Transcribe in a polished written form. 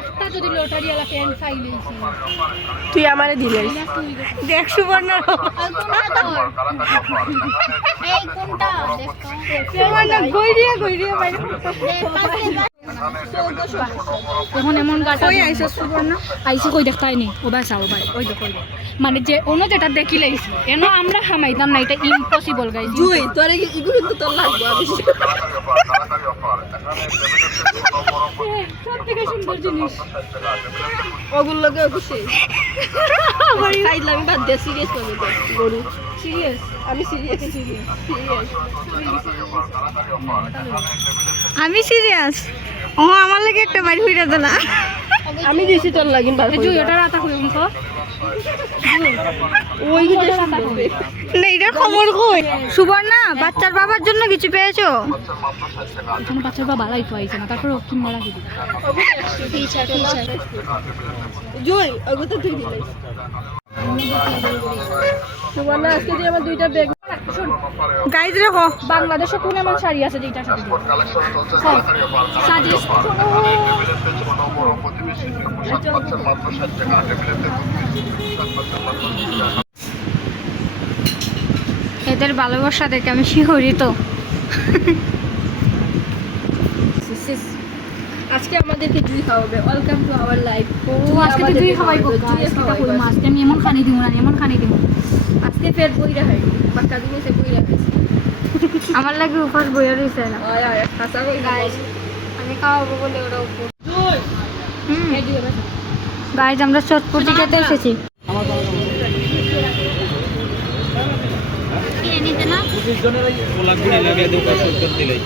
একটা যদি লটারি वाला পেন ফাইলেছি তুই আমারে দিলে দেখ সুবর্ণ এই কোনটা সুবর্ণ গইরিয়া গইরিয়া বাইরে এখন এমন গাটা কই আইছো সুবর্ণ আইসি কই দেখতাই নি ও ভাই চাও ভাই ওই দেখো মানে যে অন্য যেটা দেখিলেইছি এনো আমরা হামাইতাম না এটা ইম্পসিবল গাইস জুই তোরে ইগু কিন্তু তোর লাগবে আমি সব থেকে সুন্দর জিনিস ওগুলো লগে খুশি আমার খাইলাম আমি বাদ দে সিরিয়াস হবে গরু সিরিয়াস আমি সিরিয়াস সিরিয়াস আমি সিরিয়াস ও আমার লাগে একটা বাড়ি হইরা দিলা আমি দিছি তোর লাগিন বার জুই এটা রাতা কই অঙ্ক ওই যে না এটা খবর কই সুবর্ণা বাচ্চার বাবার জন্য কিছু পেয়েছো এখানে বাচ্চার বাবা লাই পাইছে না তারপর কিন মারা দিবি টিচার জুই ওগো তো তুই দিলে সুবর্ণা আজকে যে আমার দুইটা ব্যাগ গাইজ রেখো বাংলাদেশে কোন এমন শাড়ি আছে যেটার সাথে দিবি সাজিস এদের ভালোবাসা দেখে আমি শিহরিত আজকে আমাদেরকে জুই খাওয়াবে ওয়েলকাম টু আওয়ার লাইফ ও আজকে তো তুই খাওয়াইবো কই মাছ আমি এমন খানি দিব না এমন খানি দিব আজকে ফের বইরা হয় বাক্কা দিনে বইরা খাইছি আমার লাগে উপাস বইয়া রইছে না আয় আয় হাসা কই গাইস আমি খাওয়াবো বলে ওরা উপর জুই এই দিবে বাস গাইজ আমরা চটপটি খেতে এসেছি কি নিতে না 25 জনের ওলা গুড়ি লাগে 2 কাপ দিলাই